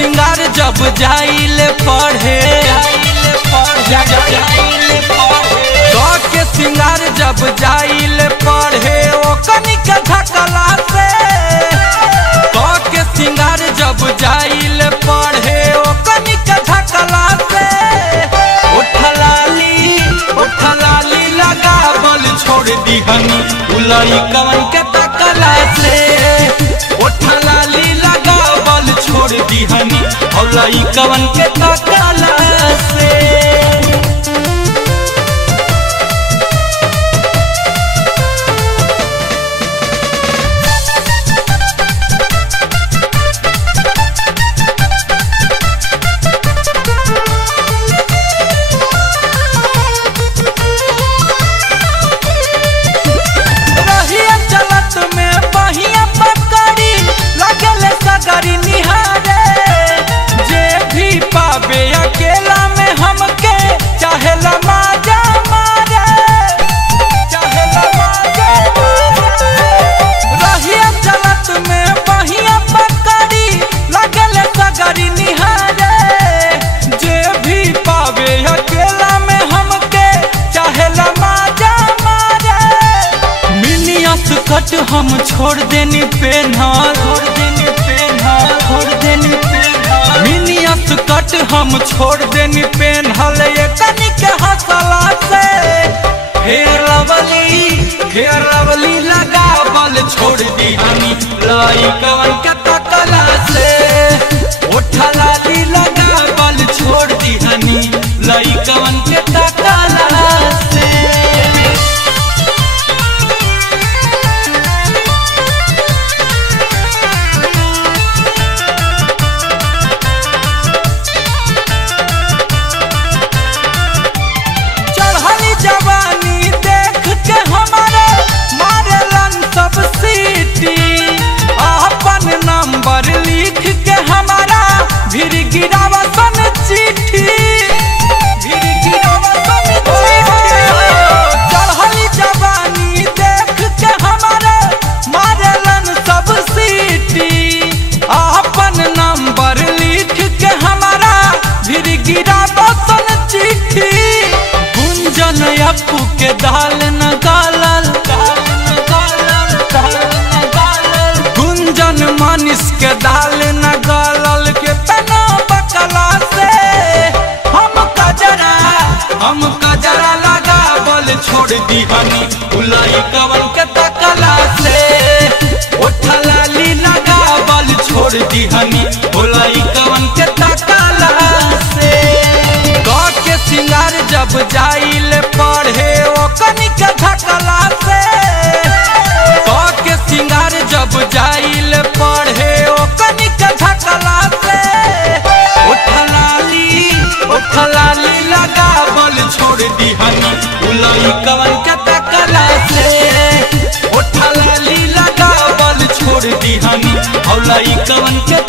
सिंगार जब जाइले पढ़े के सिंगार जब जाइले पढ़े ओ कनिक झकला से के सिंगार जब जाइले पढ़े ओ कनिक झकला से उठलाली लगा बल छोड़ दिहनी उलई कवन के तकला से उठलाली लगा बल छोड़ दिहनी उलई कवन के तकला से। हम छोड़ देनी पेन्हल मिनियस कट हम छोड़ देनी पेन्हल ये तनिक हंसला से हेयर लवली लगा बल छोड़ दिहनी लाई कवन के तकला से उठलाली लगा बल छोड़ दिहनी लाई कवन के तकला से। लिख के हमारा भीड़ गिरावसन चिट्ठी चढ़ली जवानी देख के हमारा मारेलन सब सीटी अपन नंबर लिख के हमारा भीड़ गिरावसन चिट्ठी गुंजन अपू के दाल न गालल मनीष के दाल न गलल के तना बकला से हम कजरा लगा बल छोड़ दिहनी उलई कवन के तकला से उठलाली लगा बल छोड़ दिहनी उलई कवन के तकला से। के सिंगार जब जाइले पढ़े ओ कनिक झकला से के सिंगार जब जाइले पढ़े ओ कनिक झकला से उठलाली लगा बल छोड़ दिहनी उलई कवन के तकला से उठलाली लगा बल छोड़ दिहनी उलई कवन के